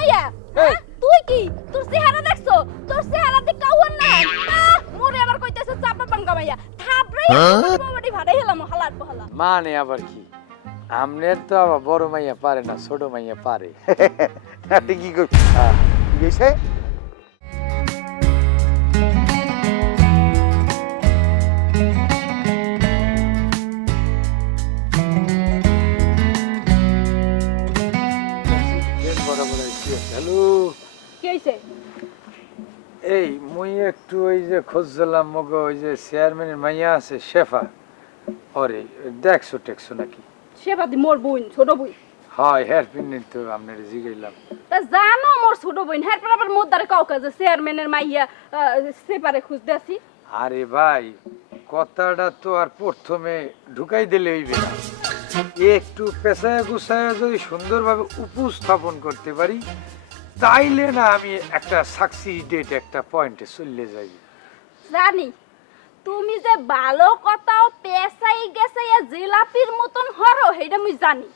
মাইয়া হ্যাঁ? তুই কি তোর চেহারা দেখছো তোর চেহারা দেখ কাউন না মোরে আমার কইতেছে চাপা পাঙ্গা মাইয়া থাপড়াই বাবাডি ভাড়াই হলাম হালাত বহালা মানে আবার কি আমনের তো আবার বড় মাইয়া পারে না ছোট মাইয়া পারে কি গেছে হ্যালো কি হইছে এই মুই একটু ওই যে খোঁজলাম মগ ওই যে চেয়ারম্যানের মাইয়া আছে শেফা ওরে দেখছো টেকছো নাকি সেবাদি মোর বোন ছোট বোন হয় হেয়ার পিন তো আপনার জিগাইলাম তা জানো মোর ছোট বোন হ্যাঁ পর আবার মোদ্দারে কাউকে যে চেয়ারম্যানের মাইয়া সেপারে খুঁজতে আসি আরে ভাই কথাটা তো আর প্রথমে ঢুকাই দিলে হইবে না একটু পেশায় গুছায় যদি সুন্দরভাবে উপস্থাপন করতে পারি তাইলে না আমি একটা সাকসিডেড একটা পয়েন্টে চলে যাই জানি তুমি যে ভালো কথাও পেশাই গেছে জিলাপির মতন হরো সেটা মুই জানি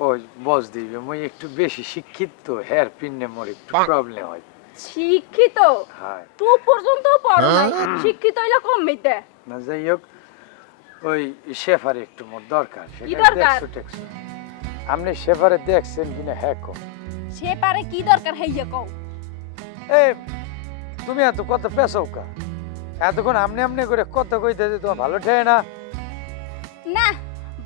ওই বস দিবে মই একটু বেশি শিক্ষিত তো হেয়ার পিনে মোর একটু প্রবলেম হয় শিক্ষিত হয় তু পর্যন্ত পড়ো নাই শিক্ষিত হইলে কম মেতে না যাই হোক ওই শেফারে একটু মোর দরকার কি দরকার? দেখছো টেকছো আপনি শেফারে দেখছেন কিনা হ্যাঁ কো সে পারে কি দরকার হইয়া কও এই তুমি এত কত পেছাও কা এতক্ষণ আমনে আমনে করে কত কইতে যে তোমার ভালো ঠেয় না না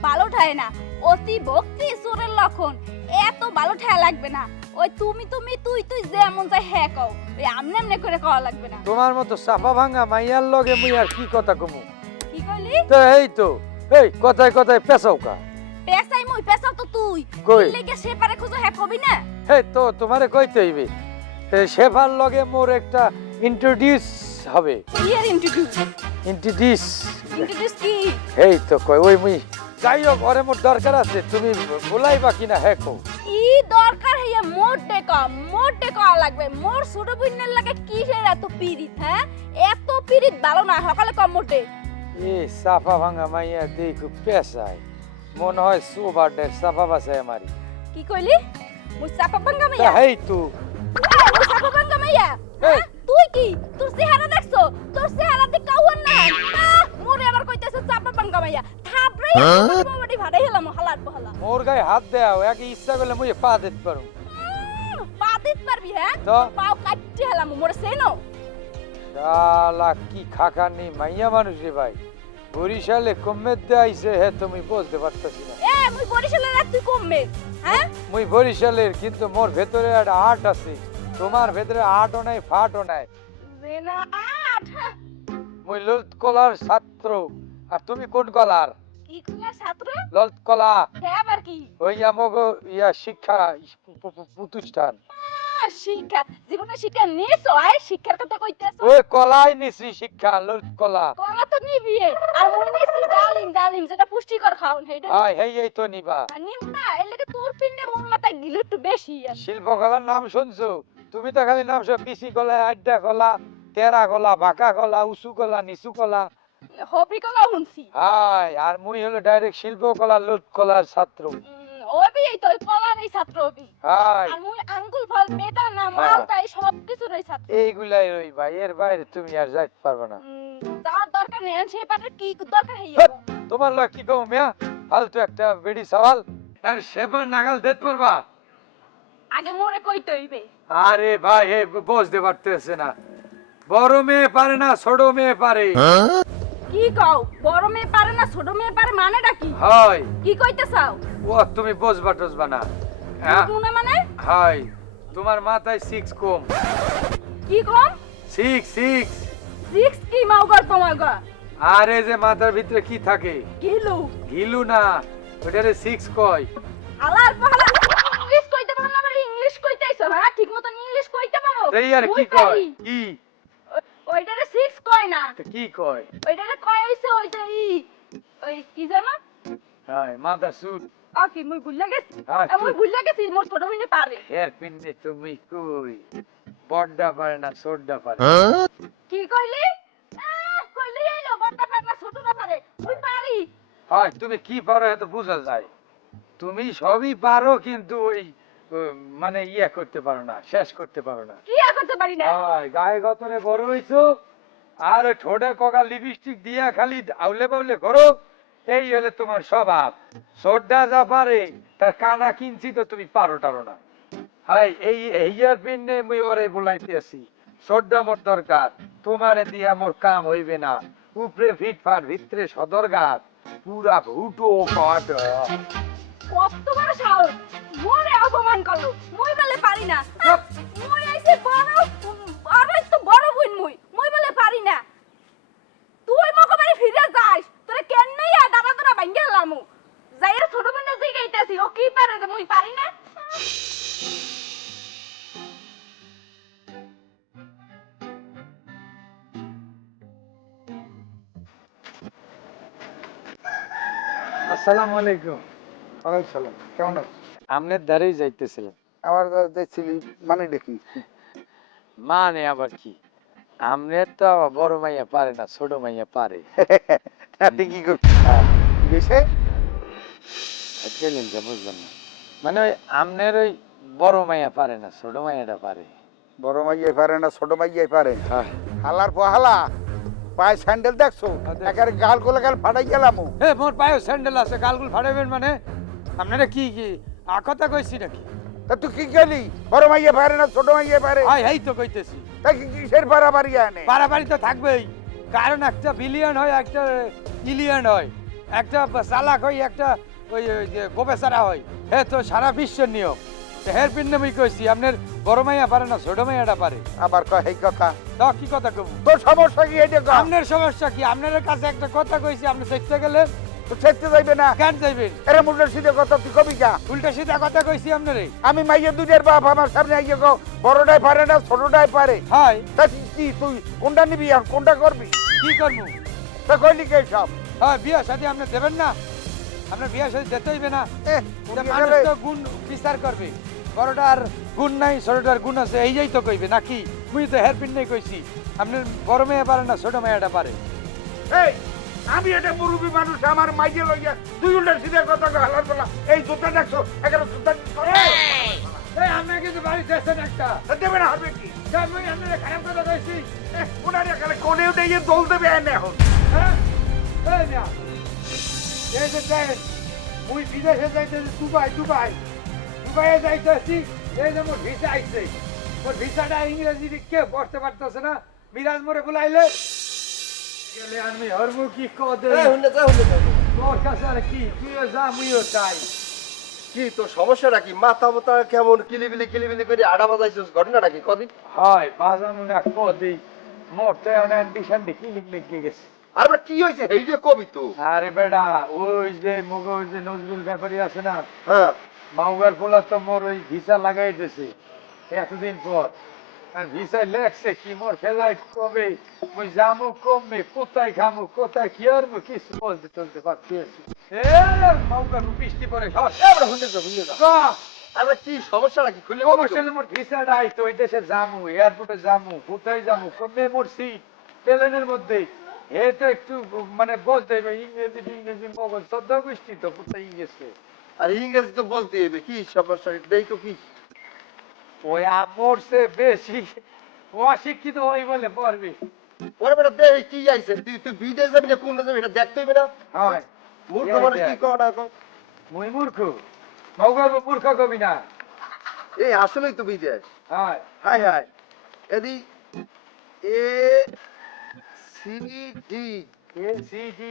ভালো ঠায় না অতি ভক্তি সুরের লক্ষণ এত ভালো ঠায় লাগবে না ওই তুমি তুমি তুই তুই যেমন চাই হ্যাঁ কও ওই আমনে আমনে করে কওয়া লাগবে না তোমার মতো চাপা ভাঙা মাইয়ার লগে মুই আর কি কথা কমু কি কইলি তো এই তো এই কথায় কথায় পেছাও কা পেশাই মুই পেশাও তো তুই কই? কি লেগে সে পারে খুঁজে হ্যাঁ কবি না এই তো তোমারে কইতে হইবে শেফার লগে মোর একটা ইন্ট্রোডিউস হবে ইয়ার ইন্ট্রোডিউস ইন্ট্রোডিউস কি এই তো কই ওই মুই যাই হোক ঘরে মোর দরকার আছে তুমি বলাইবা কিনা হ্যাঁ কও কি দরকার হইয়া মোর টেকা লাগবে মোর ছোট বোনের লাগে কিসের এত পিরিত হ্যাঁ এত পিরিত ভালো না সকালে কম মোটে এ সাফা ভাঙা মাইয়া দেখো পেশায় মনে হয় সুবারডের সাফা বাসায় মারি কি কইলি মুই চাপা ভাঙ্গা মাইয়া এই তো মুই চাপা ভাঙ্গা মাইয়া হ্যাঁ? তুই কি তোর চেহারা দেখছো তোর চেহারা দেখ কাউন না মোরে আমার কইতেছে চাপা ভাঙ্গা মাইয়া থাপড়াই বাবাডি ভাড়াই হলাম হালাত বহালা মোর গায়ে হাত দেও এক ইচ্ছা করলে মুই পা দিতে পারো পা দিতে পারবি হ্যাঁ তো? পাও কাটতে হলাম মোরে সেনো শালা কি খাখানি মাইয়া মানুষ রে ভাই বরিশালে কমের দে আইছে হে তুমি বুঝতে পারতাছি না এ মুই বরিশালের আর তুই কমবে হ্যাঁ মুই বরিশালের কিন্তু মোর ভেতরে একটা আর্ট আছে তোমার ভেতরে আর্টও নাই ফাটও নাই জেনা আট মুই ললিত কলার ছাত্র আর তুমি কোন কলার কি কইলা ছাত্র ললিত কলা হে আবার কি ওই আমাগো ইয়া শিক্ষা প্রতিষ্ঠান শিক্ষা জীবনে শিক্ষা নিয়েছো আয় শিক্ষার কথা কইতেছো ওই কলাই নিছি শিক্ষা ললিত কলা কলা তো নিবি আর মুই নিছি ডালিম যেটা পুষ্টিকর খাওন হেডা আয় এই তো নিবা নিম না এর লাগে তোর পিন্ডে মোর মাথায় দিল একটু বেশি আছে শিল্পকলার নাম শুনছো তুমি তো খালি নাম সব পিসি কলা আড্ডা কলা তেরা কলা বাঁকা কলা উঁচু কলা নিচু কলা হবি কলা শুনছি হাই আর মুই হলো ডাইরেক্ট শিল্পকলা ললিত কলার ছাত্র ওবি এই তো কলার এই ছাত্র হবি হাই আর মুই আঙ্গুল ফল বেদানা মালটা এই সব কিছুর এই ছাত্র এইগুলাই রই ভাই এর বাইরে তুমি আর যাইতে পারবে না তার দরকার নেই সে পারে কি দরকার হইয়া হেৎ, তোমার লগ কি কম মিয়া ফালতু একটা বেডি সওয়াল আর সেবার নাগাল দেত পারবা আগে মোরে কইতে হইবে আরে ভাই হে বুঝতে পারতেছে না বড় মেয়ে পারে না ছোট মেয়ে পারে কি কও বড় মেয়ে পারে না ছোট মেয়ে পারে মানেটা কি হয় কি কইতে চাও ও তুমি বুঝবা টুঝবা না হ্যাঁ? মনে মানে হয় তোমার মাথায় 6 কম কি কম 6 সিক্স কি মাউগার তোমাগা আরে যে মাথার ভিতরে কি থাকে গিলু গিলু না ওটারে 6 কয় আলার পালা ইংলিশ কইতে পারো না ইংলিশ কইতেইছো না ঠিক মতন ইংলিশ কইতে পারো এই আর কি কয় কি ওইটারে সিক্স কয় না তো কি কয় ওইটারে কয় হইছে ওই যে ওই কি জানো হাই মাথা সুট কি মুই ভুল গেছি আচ্ছা। মুই ভুল গেছি মোর ছোট মিনে পারে হেয়ার পিনে তুমি কই বড়টা পারে না ছোটটা পারে কি কইলি কইলি আইলো বড়টা পারে না ছোটটা পারে মুই পারি হয় তুমি কি পারো এত বোঝা যায় তুমি সবই পারো কিন্তু ওই মানে ইয়ে করতে পারো না, শেষ করতে পারো না। কি আর করতে পারি না? গায়ে গতরে বড় হইছো, আর ওই ঠোঁটে ককা লিপস্টিক দিয়া খালি আউলে বাউলে করো, এই হলে তোমার স্বভাব। সোডা যা পারে তার কানা কিনছি তো তুমি পারো টারো না। হাই এই হেয়ার পিন নে মুই ওরে বলাইতে আছি, সোডা মোর দরকার, তোমারে দিয়া মোর কাম হইবে না। উপরে ফিটফাট, ভিতরে সদরঘাট, পুরা ভুটো পাট। কত বড় সাহস, মোরে অপমান করলো, মুই বলে পারি না। মুই আইছে বড়, আর তো বড় বুইন মুই বলে পারি না। তুই মকে বাড়ি ফিরে যাস, তোরে কেন নাই দাদা তোরা ভাঙ্গে লামু, যাইয়া ছোট বোনের দিকে আইতাছি, ও কি পারে যে মুই পারি না? আসসালামু আলাইকুম। ওয়ালাইকুম সালাম, কেমন আছো? আমনের দ্বারেই যাইতেছিলাম। আমার দেখছিলি মানে দেখি মানে আবার কি, আমনের তো আবার বড় মাইয়া পারে না, ছোট মাইয়া পারে। আপনি কি করছেন? গেছে চ্যালেঞ্জটা বুঝলাম না, মানে ওই আমনের ওই বড় মাইয়া পারে না, ছোট মাইয়াটা পারে। বড় মাইয়াই পারে না, ছোট মাইয়াই পারে। হ্যাঁ। হালার পহালা পায়ে স্যান্ডেল দেখছো, একেবারে গাল গোলা গাল ফাটাই গেলাম। এ মোর পায়ে স্যান্ডেল আছে, গালগুল ফাড়াবেন মানে? আপনারা কি কি কথা কইছি নাকি? তা তুই কি গেলি? বড় মাইয়া পারে না, ছোট মাইয়া পারে। হাই হাই তো কইতেছি, তা কি কিসের বাড়াবাড়ি আনে? পারাপারি তো থাকবেই, কারণ একটা বিলিয়ন হয়, একটা ইলিয়ন হয়, একটা চালাক হয়, একটা ওই ওই যে গোবেচারা হয়। হে তো সারা বিশ্বের নিয়ম। হের পিন নামই কইছি, আপনার বড় মাইয়া পারে না, ছোট মাইয়াটা পারে। আবার কয় এই কথা? তা কি কথা কব? তোর সমস্যা কি এটা কর? আপনার সমস্যা কি? আপনার কাছে একটা কথা কইছি, আপনি দেখতে গেলেন, তো ছেড়তে যাইবে না? কেন যাইবেন? এরে মুন্ডের সিধে কথা তুই কবি যা। উল্টা সিধা কথা কইছি আপনারে। আমি মাইয়া দুধের বাপ, আমার সামনে আইয়ে গো বড়টাই পারে না, ছোটটাই পারে। হয় তা কি তুই কোনটা নিবি আর কোনটা করবি? কি করবো? তা কইলি কে সব? হয় বিয়া শাদী আপনি দেবেন না? আপনার বিয়া শাদী দিতে হইবে না? তা উনি মানুষ গেলে- তো গুণ বিচার করবে, বড়টার গুণ নাই, ছোটটার গুণ আছে, এইটাই তো কইবে নাকি? মুই তো হেয়ারপিন নেই কইছি, আপনার বড় মেয়ে পারে না, ছোট মেয়েটা পারে। এই, আমি এটা মুরুবি মানুষ, আমার মাইয়ে লইয়া তুই উল্টা সিধে কথা হালার বলা। এই জুতা দেখছো, এগারো জুতা করে এই আপনার কিন্তু বাড়ি দেখছেন একটা, দেবে না, হবে কি? তা মুই আপনারা খারাপ কথা কইছি? ওনার এখানে কোনেও নেই, দোল দেবে এনে এখন। হ্যাঁ? এই মিয়া, এই যে দেখেন, মুই বিদেশে যাইতেছি, দুবাইয়ে যাইতেছি, এই যে মোর ভিসা আইছে, মোর ভিসাটা ইংরেজি কেউ পড়তে পারতেছে না, মিরাজ মোরে বুলাইলে গেলে আমি হরমু কি কদে। তোর কাছে আর কি, তুইও যা মুইও চাই। কি তোর সমস্যাটা কি? মাথা মাথা কেমন কিলিবিলি করে আডা বাজাইছিস, ঘটনাটা কি কদিন? হয় বাজানো না কদি, মোরতে অনেক ডিশন দেখি লিখে গেছে। আর বেটা কি হয়েছে এই যে কবি তো? আরে বেটা, ওই যে মগো ওই যে নজরুল ব্যাপারী আছে না, হ্যাঁ, মাউগার পোলা তো মোর ওই ভিসা লাগাই দিয়েছে এতদিন পর। আর ভিসা লেখছে কি মোর ফেলাই কবে, মুই যামু কমবে, কোথায় খামু, কোথায় কি আর কিছু বলতে চলতে পারছি। এ মাউগার বৃষ্টি পরে সব এবার শুনে যা। আরে কি সমস্যাটা কি খুলে বল তো। অবশ্যই মোর ভিসাটা আইতো, ওই দেশে যামু, এয়ারপোর্টে যামু, কোথায় যামু, কমবে মোর সিট প্লেনের মধ্যে। এ তো একটু মানে বলতে হবে ইংরেজি মগজ সদ্য বৃষ্টি তো কোথায় গেছে। আর ইংরেজি তো বলতে হবে, কি সমস্যা দেই তো কি? ওই আমর সে বেশি অশিক্ষিত হই বলে পড়বি। ওরে বেটা দে কি আইছে, তুই বিদেশ যাবি না কোন যাবি এটা দেখতে হবে না? হয় মূর্খ মানুষ কি কর না কর। মুই মূর্খ, মগর মূর্খ কবি না। এই আসলেই তো বিদেশ। হয় হাই হাই এদি এ সি ডি ACD,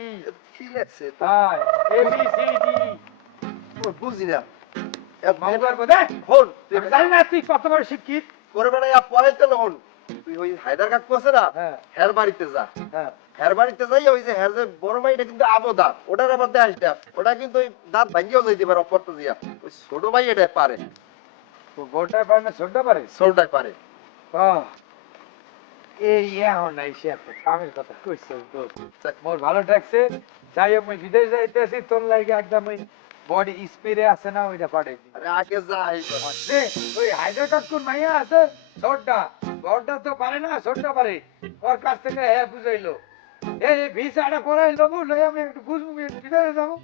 কি লেখছে? হয় ABCD। বুঝি না। মগর বোধে হন তুই জানি না তুই কত বড় শিক্ষিত। করে বেড়াই পড়াইতে না হন। তুই ওই হায়দার কাকু আছে না, হ্যাঁ হের বাড়িতে যা। হ্যাঁ হের বাড়িতে যাই, ওই যে হের যে বড় ভাইটা কিন্তু আবদার, ওটার আবার দেয় আসটা, ওটা কিন্তু ওই দাঁত ভাঙ্গিও যাইতে পারে অপরটা দিয়া। ওই ছোট ভাই এটা পারে, বড়টা পারে না ছোটটা পারে? ছোটটাই পারে। আহ, এই এখন নাই সে কামের কথা কইছে তো মোর ভালো লাগছে। যাই হোক মুই বিদেশ যাইতেছি, তোর লাগে একদম ওই বডি স্প্রে আছে না, ওইটা পাঠাই দি। আরে আগে যা এই কথা। রে, ওই হায়দার কাকুর মাইয়া আছে ছোটটা, বড়টা তো পারে না, ছোটটা পারে। ওর কাছ থেকে হ্যাঁ বুঝাইলো, এই ভিসাটা করাইলো, বুঝলো আমি একটু বুঝবো, বিদেশে যাবো।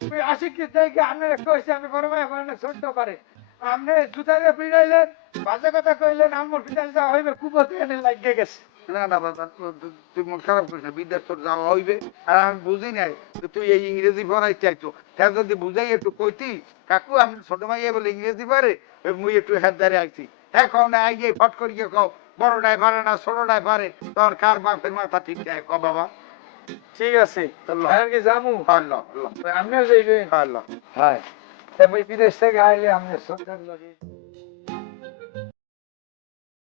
ওই আশিক দেখে আমি কইছি আমি বড় মাইয়া পারে না, ছোটটা পারে। আপনি জুতারে পিড়াইলেন বাজে কথা কইলেন আমার বিদেশ যাওয়া হইবে কুপতে এনে লাগিয়ে গেছে। না না বাবা, তুই মন খারাপ করিস না, বিদেশ তোর যাওয়া হইবে। আর আমি বুঝি নাই যে তুই এই ইংরেজি পড়াই চাইছো। হ্যাঁ যদি বুঝাই একটু কইতি, কাকু আমি ছোট মাইয়া বলে ইংরেজি পারে, ওই মুই একটু হ্যাঁ দাঁড়িয়ে আইছি। হ্যাঁ কও না, আই যে ফট করিয়ে কও বড়টাই পারে না ছোটটাই পারে, তোর কার বাপের মাথা ঠিক যায় ক বাবা। ঠিক আছে আল্লাহ। আর কি যামু আল্লাহ আল্লাহ আপনিও যাইবেন। আল্লাহ। হ্যাঁ তা মুই বিদেশ থেকে আইলে আপনি সন্তান লাগে